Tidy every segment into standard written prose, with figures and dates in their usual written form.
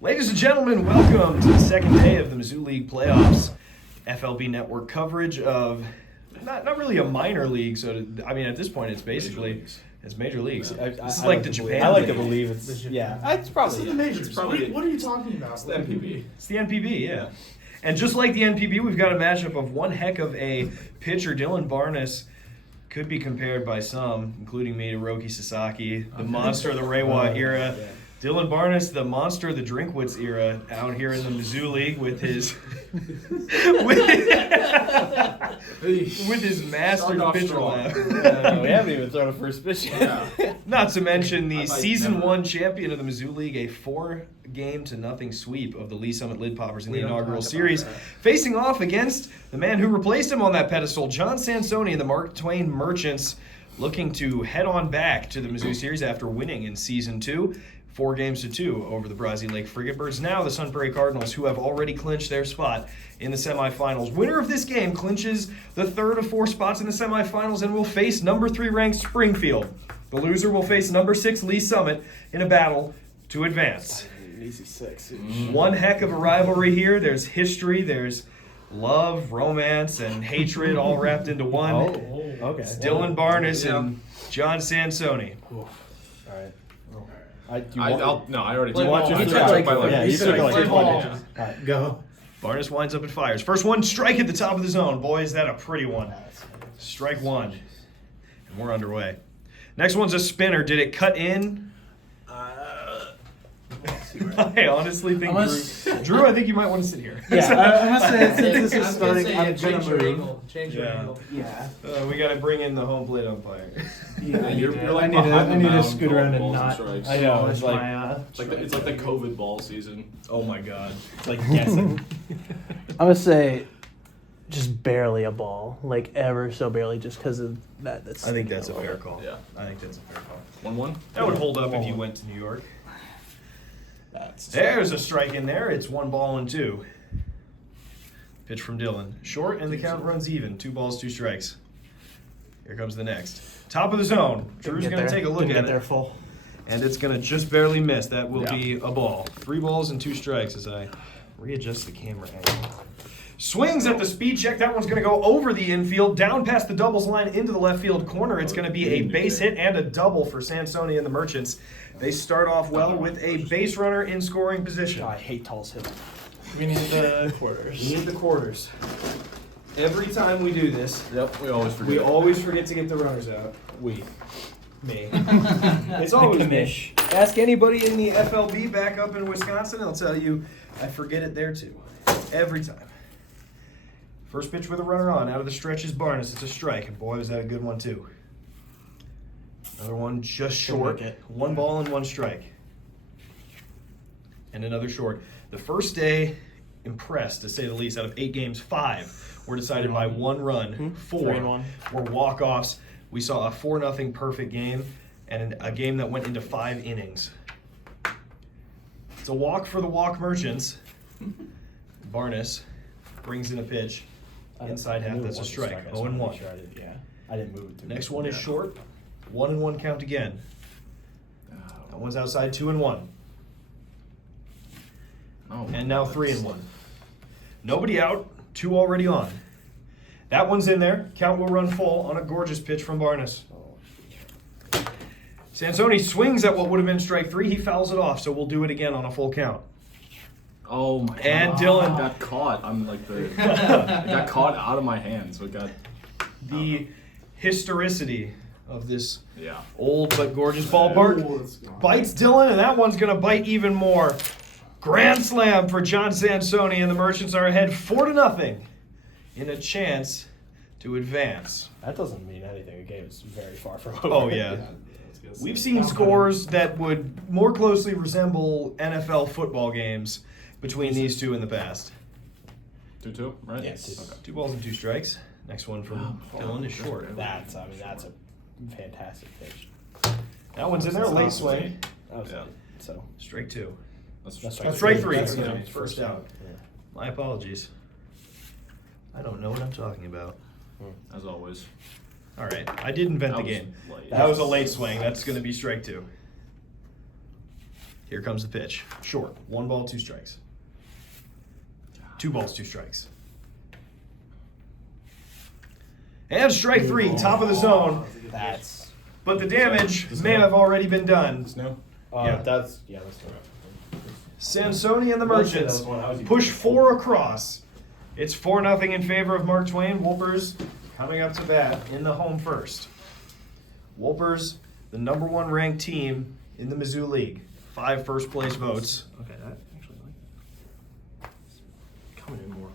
Ladies and gentlemen, welcome to the second day of the Mizzou League playoffs. FLB Network coverage of not really a minor league. So at this point, it's basically it's major leagues. Yeah. This is like the Japan. I like League. to believe it's It's probably the majors. It's probably What are you talking about? It's the NPB. It's the NPB, yeah. And just like the NPB, we've got a matchup of one heck of a pitcher. Dylan Barnes could be compared by some, including me, to Roki Sasaki, the monster of the Reiwa era. Yeah. Dylan Barnes, the monster of the Drinkwitz era, out here in the Mizzou League with his with his master pitcher lab. We haven't even thrown a first pitch yet. Not to mention the season never. 1 champion of the Mizzou League, a 4-0 sweep of the Lee Summit Lid Poppers in the inaugural series, facing off against the man who replaced him on that pedestal, John Sansoni and the Twain Merchants, looking to head on back to the Mizzou series after winning in season 2. 4-2 over the Brazil Lake Frigate Birds. Now the Sun Prairie Cardinals, who have already clinched their spot in the semifinals. Winner of this game clinches the third of 4 spots in the semifinals and will face number 3 ranked Springfield. The loser will face number 6 Lee Summit in a battle to advance. Easy 6. One heck of a rivalry here. There's history, there's love, romance, and hatred all wrapped into one. Okay. It's Dylan Barnes and John Sansoni. All right. I already Do you want your I three? took by like You took like 3 ball. pitches. All right. Go. Barnes winds up and fires. First one, strike at the top of the zone. Boy, is that a pretty one. Strike 1. And we're underway. Next one's a spinner. Did it cut in? I honestly think Drew, I think you might want to sit here. Yeah, I must say, since this is I was starting, say, I'm change your gonna angle. move. Change your Yeah. angle. Yeah. We got to bring in the home plate umpire. Yeah, You're I like need to, behind I the need to mound, scoot calling around and balls and not strikes. I know, polish it's like- my, It's like the COVID ball season. Oh my God. It's like guessing. I'm gonna say just barely a ball, like ever so barely, just because of that. That's I think that's a fair call. Yeah. I think that's a fair call. 1-1. That would hold up if you went to New York. That's There's a strike in there. It's 1-2. Pitch from Dylan. Short, and the count runs even. 2 balls, 2 strikes. Here comes the next. Top of the zone. Drew's going to take a look Didn't at get there it. full. And it's going to just barely miss. That will Yeah. be a ball. 3 balls and 2 strikes as I readjust the camera angle. Swings at the speed check. That one's going to go over the infield, down past the doubles line into the left field corner. It's going to be a base hit and a double for Sansoni and the Merchants. They start off well with a base runner in scoring position. I hate tall's hit. We need the quarters. We need the quarters. Every time we do this, Yep, we always forget. we always forget to get the runners out. We. Me. It's always me. Ask anybody in the FLB back up in Wisconsin, they'll tell you I forget it there too. Every time. First pitch with a runner on. Out of the stretch is Barnes. It's a strike. And boy, was that a good one too. Another one just short. make it. 1 ball and 1 strike. And another short. The first day, impressed to say the least. Out of 8 games, 5 were decided by 1 run. 4 3-1. were walk-offs. We saw a 4-0 perfect game and a game that went into 5 innings. It's a walk for the Walk Merchants. Barnes brings in a pitch. Inside half, that's a strike. 0-1. Yeah. I didn't move it too Next much. one is short. 1-1 count again. That one's outside, 2-1. Oh, And now 3-1. Nobody out, 2 already on. That one's in there. Count will run full on a gorgeous pitch from Barnes. Sansoni swings at what would have been strike 3. He fouls it off, so we'll do it again on a full count. Oh my God. And Dylan. got caught. I'm like it got caught out of my hand, so it got. The historicity of this Yeah. old but gorgeous ballpark bites Dylan, and that one's going to bite even more. Grand slam for John Sansoni, and the Merchants are ahead 4-0 in a chance to advance. That doesn't mean anything. The game is very far from over. Oh, yeah. We've seen scores that would more closely resemble NFL football games between these two in the past. 2-2, right? Yes. Okay. 2 balls and 2 strikes. Next one from Dylan is short. That's a fantastic pitch. That one's in there, late swing. That was Yeah. So. Strike 2. That's Strike 3. That's Yeah, good. first out. My apologies. I don't know what I'm talking about. As always. All right, I did invent the That was game. late. That was a late swing. That's going to be strike 2. Here comes the pitch. Short. 1 ball, 2 strikes. 2 balls, 2 strikes. And strike 3, top of the zone. That's But the damage may have already been done. Snow. Yeah. that's Sansoni and the Merchants push 4 across. It's 4-0 in favor of Mark Twain. Wolpers coming up to bat in the home first. Wolpers, the number 1 ranked team in the Mizzou League. 5 first place votes. Okay, that actually coming in more.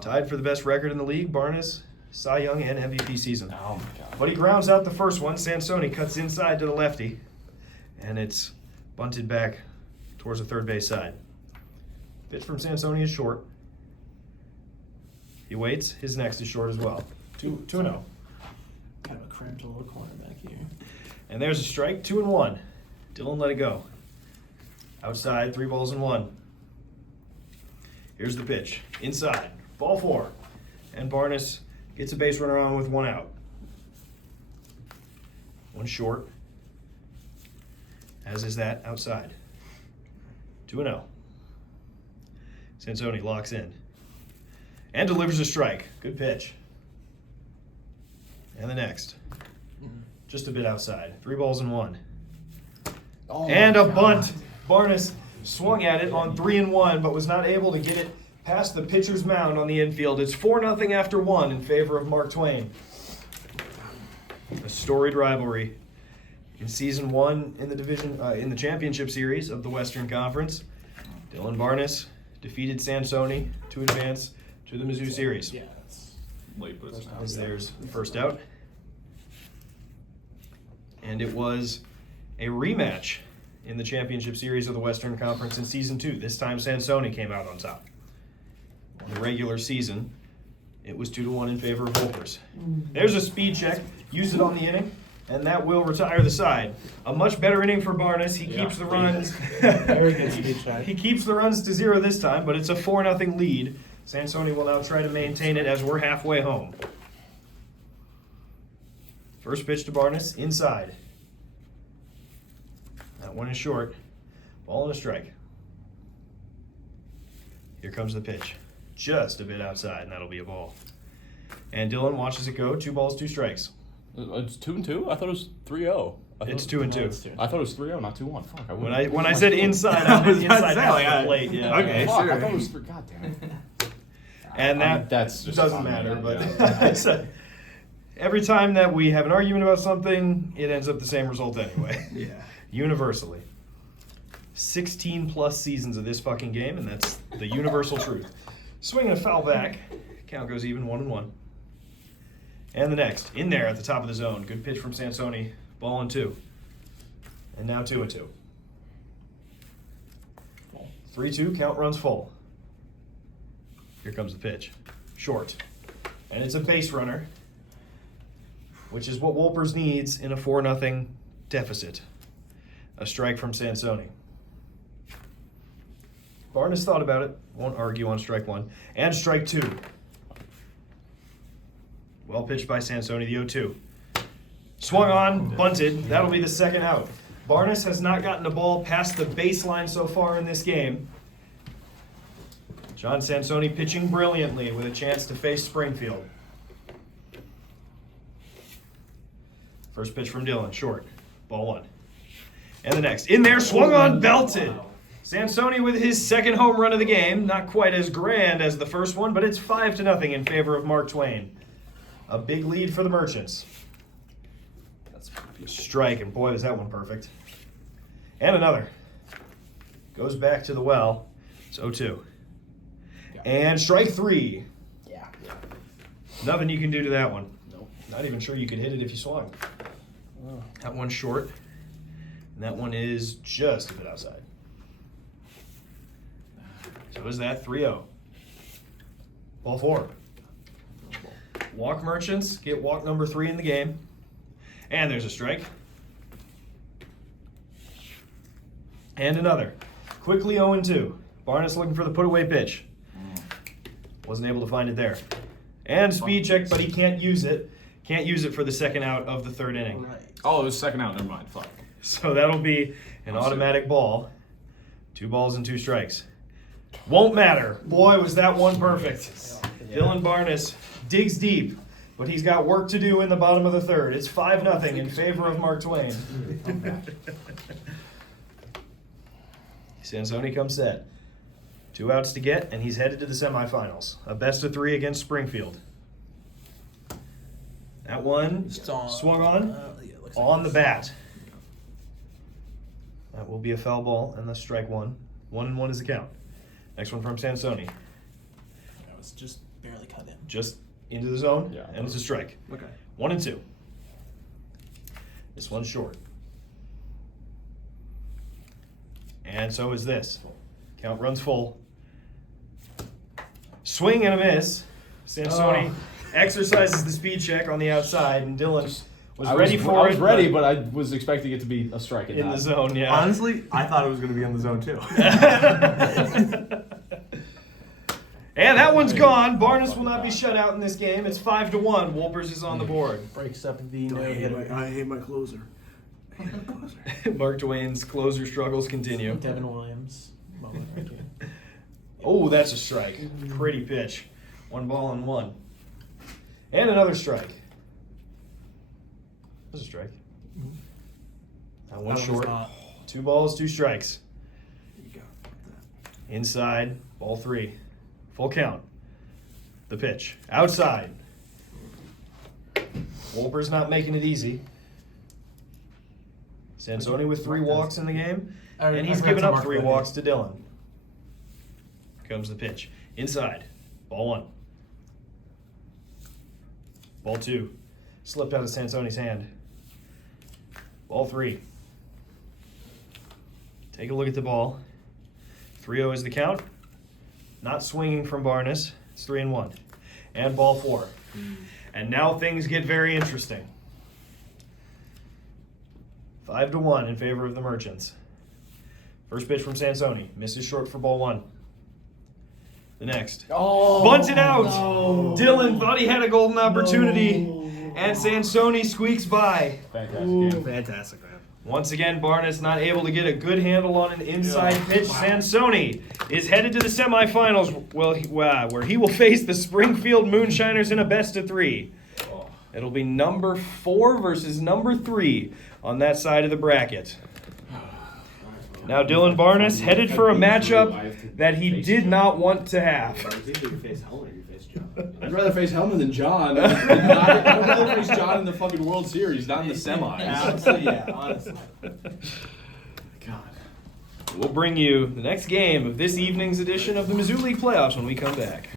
Tied for the best record in the league. Barnes, Cy Young, and MVP season. Oh my god. But he grounds out the first one. Sansoni cuts inside to the lefty. And it's bunted back towards the third base side. Pitch from Sansoni is short. He waits. His next is short as well. 2-0. Kind of a cramped little corner back here. And there's a strike. 2-1. Dylan let it go. Outside, 3 balls and 1. Here's the pitch. Inside. Ball 4. And Barnes gets a base runner on with 1 out. 1 short. As is that outside. 2-0. Sansoni locks in. And delivers a strike. Good pitch. And the next. Just a bit outside. 3 balls and 1. Oh And my a God. bunt. Barnes swung at it on 3-1, but was not able to get it past the pitcher's mound on the infield. It's 4-0 after 1 in favor of Mark Twain. A storied rivalry in season 1 in the division in the championship series of the Western Conference. Dylan Barnes defeated Sansoni to advance to the Mizzou series. Yeah, that's Late, but it's not. As there's the first out. And it was a rematch in the championship series of the Western Conference in season 2. This time Sansoni came out on top. In the regular season, it was 2-1 in favor of Wolpers. There's a speed check. Use it on the inning, and that will retire the side. A much better inning for Barnes. He keeps the runs. very good speed check. He keeps the runs to 0 this time, but it's a 4-0 lead. Sansoni will now try to maintain it as we're halfway home. First pitch to Barnes, inside. That one is short. Ball and a strike. Here comes the pitch. Just a bit outside, and that'll be a ball. And Dylan watches it go. 2 balls, 2 strikes. It's 2-2. I thought it was 3-0. It's 2-2. I thought it was 3-0, not 2-1. Fuck. When I said inside, I meant inside half the plate. Yeah. Okay. Fuck, sure. I thought it was 3. God damn it. And That's just doesn't common, matter. But yeah. so, every time that we have an argument about something, it ends up the same result anyway. Yeah. Universally. 16 plus seasons of this fucking game, and that's the universal truth. Swing and a foul back. Count goes even, 1-1. And the next, in there at the top of the zone. Good pitch from Sansoni. Ball and 2. And now 2-2. 3-2, count runs full. Here comes the pitch. Short. And it's a base runner, which is what Wolpers needs in a 4-0 deficit. A strike from Sansoni. Barnes thought about it. Won't argue on strike 1. And strike 2. Well pitched by Sansoni, the 0-2. Swung on, bunted. That'll be the second out. Barnes has not gotten a ball past the baseline so far in this game. John Sansoni pitching brilliantly with a chance to face Springfield. First pitch from Dylan, short. Ball 1. And the next. In there, swung on, belted. Sansoni with his second home run of the game. Not quite as grand as the first one, but it's 5-0 in favor of Mark Twain. A big lead for the Merchants. Strike, and boy, was that one perfect. And another. Goes back to the well. It's 0-2. And strike 3. Yeah. Nothing you can do to that one. Nope. Not even sure you could hit it if you swung. That one's short. And that one is just a bit outside. So is that 3-0. Ball 4. Walk Merchants get walk number 3 in the game. And there's a strike. And another. Quickly 0-2. Barnes looking for the put-away pitch. Wasn't able to find it there. And speed check, but he can't use it. Can't use it for the second out of the third inning. Oh, it was second out. Never mind. Fuck. So that'll be an automatic ball. 2 balls and 2 strikes. Won't matter. Boy, was that one perfect. Dylan Barnes digs deep, but he's got work to do in the bottom of the third. It's 5-0 in favor of Mark Twain. Sansoni comes set. 2 outs to get, and he's headed to the semifinals. A best of 3 against Springfield. That one swung on the bat. That will be a foul ball, and that's strike 1. 1-1 is the count. Next one from Sansoni. That was just barely cut in. Just into the zone, Yeah. and it's a strike. Okay. 1-2. This one's short. And so is this. Count runs full. Swing and a miss. Sansoni exercises the speed check on the outside, and Dylan was ready for it. I was ready, but I was expecting it to be a strike at in that. the zone, yeah. Honestly, I thought it was going to be in the zone too. And that one's gone. Barnes will not be shut out in this game. It's 5-1. Wolpers is on the board. Breaks up the no-hitter. I hate my closer. Mark Twain's closer struggles continue. Devin Williams moment right here. Oh, that's a strike. Pretty pitch. 1 ball and 1. And another strike. That's a strike. That one's short. 2 balls, 2 strikes. Inside, ball 3. Full count. The pitch. Outside. Wolpers not making it easy. Sansoni with 3 walks in the game. And he's given up 3 walks to Dylan. Comes the pitch. Inside. Ball 1. Ball 2. Slipped out of Sansoni's hand. Ball 3. Take a look at the ball. 3-0 is the count. Not swinging from Barnes. It's 3-1. And ball 4. And now things get very interesting. 5-1 in favor of the Merchants. First pitch from Sansoni. Misses short for ball 1. The next. Bunted out. No. Dylan thought he had a golden opportunity. And Sansoni squeaks by. Fantastic game. Fantastic, man. Once again, Barnes not able to get a good handle on an inside pitch. Sansoni is headed to the semifinals, where he will face the Springfield Moonshiners in a best of 3. It'll be number 4 versus number 3 on that side of the bracket. Now Dylan Barnes headed for a matchup that he did not want to have. I'd rather face Hellman than John. I'd rather face John in the fucking World Series, not in the semis. Honestly. God. We'll bring you the next game of this evening's edition of the Mizzou League Playoffs when we come back.